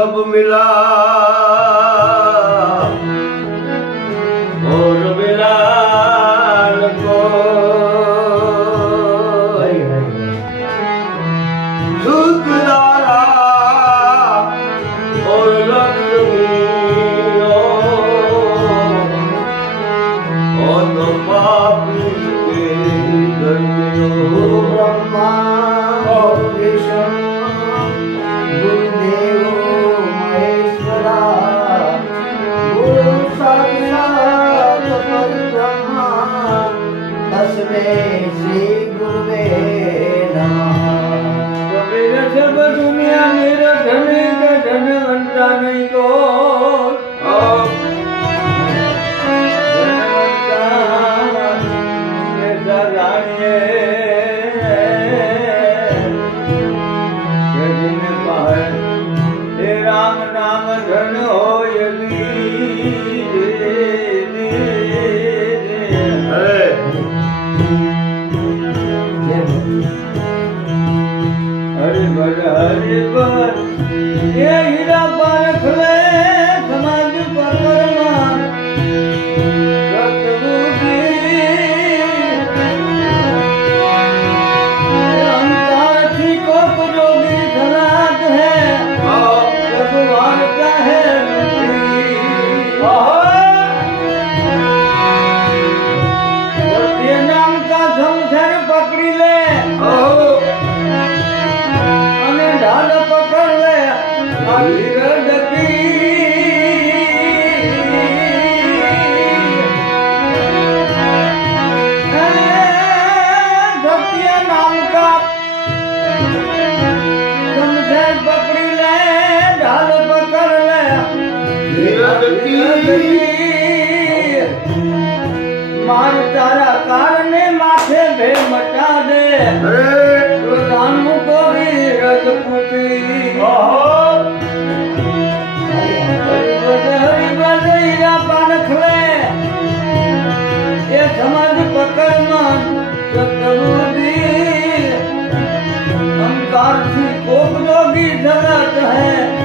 सब मिला श्री गुरुवे नमः પ્રધાન મુકોરી રજપૂતી સમાજ પકડમાં સતબુદ્ધિ અહંકારથી કોપ જોગી જગત હે.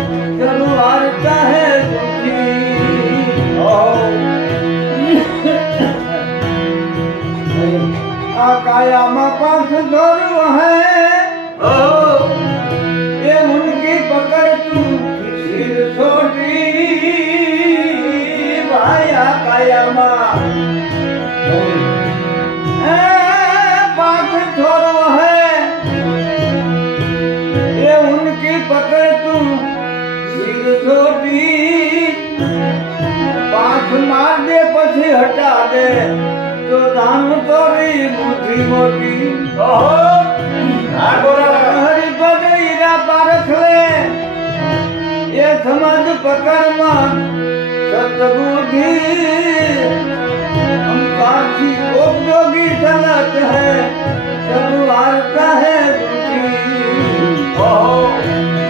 આ કાયામાં પાંખ દોરું હે. એ મુનકી પકડ તું શિર છોડી ભાઈ આ પાંખ થોરો હે. એ ઉનકી પકડ શિર છોડી પાંખ માર પછી હટા દે. તો દાન તોરી મોટી. મોટી હરિપદ હીરા પારખ લે એ સમાજ પકડમાં સતબુદ્ધિ. અહંકારથી કોપ જોગી ચલત હે. સબ વાર્તા હે આ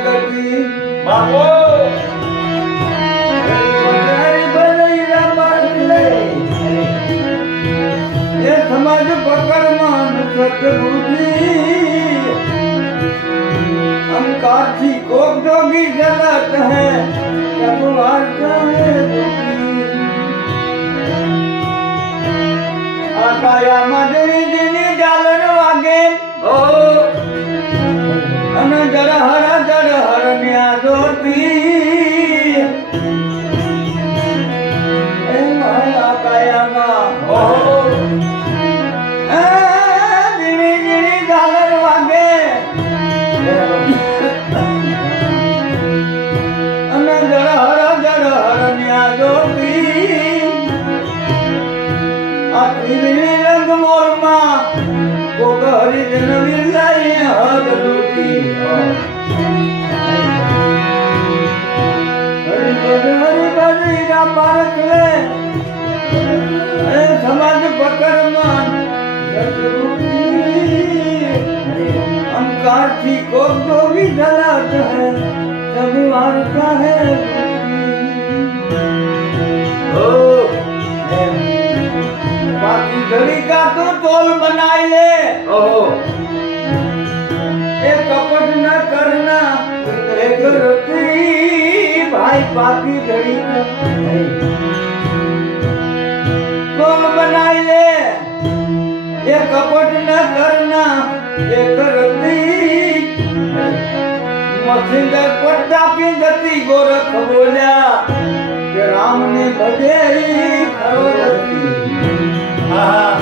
મોક્ષ બાપો સમાજ પકડમાં સતબુદ્ધિ અહંકારથી કોક જોગી જલત હે. હરિજન વિલાઈ હદ લૂટી હરિભજ હરિભજ હીરા પારખ લે એ સમાજ પકડમાં अहंकार की को तो भी जलात है सब का है ઓ बाकी घड़ी का तो तोल बनाई પાકી ધરી કોમ બનાવીએ એ કપટ ના ઘરના એક રતી મથિંદર પડતા પી જતી ગોરખ બોલ્યા કે રામને ભજે ખરો રતી હા.